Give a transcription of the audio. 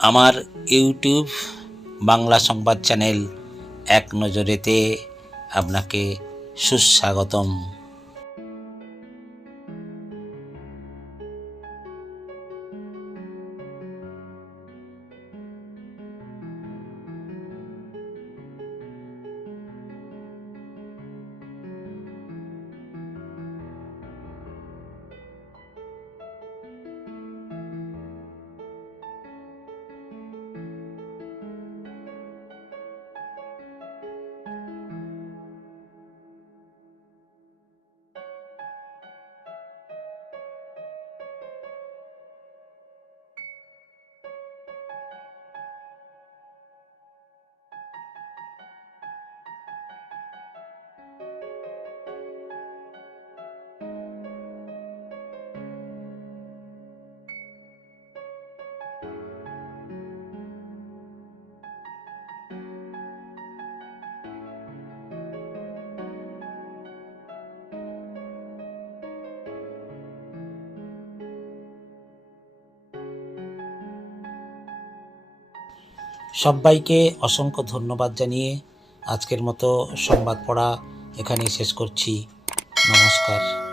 আমার ইউটিউব বাংলা সংবাদ চ্যানেল এক নজরেতে আপনাকে সুস্বাগতম। সবাইকে অসংখ্য ধন্যবাদ জানিয়ে আজকের মতো সংবাদ পড়া এখানেই শেষ করছি। নমস্কার।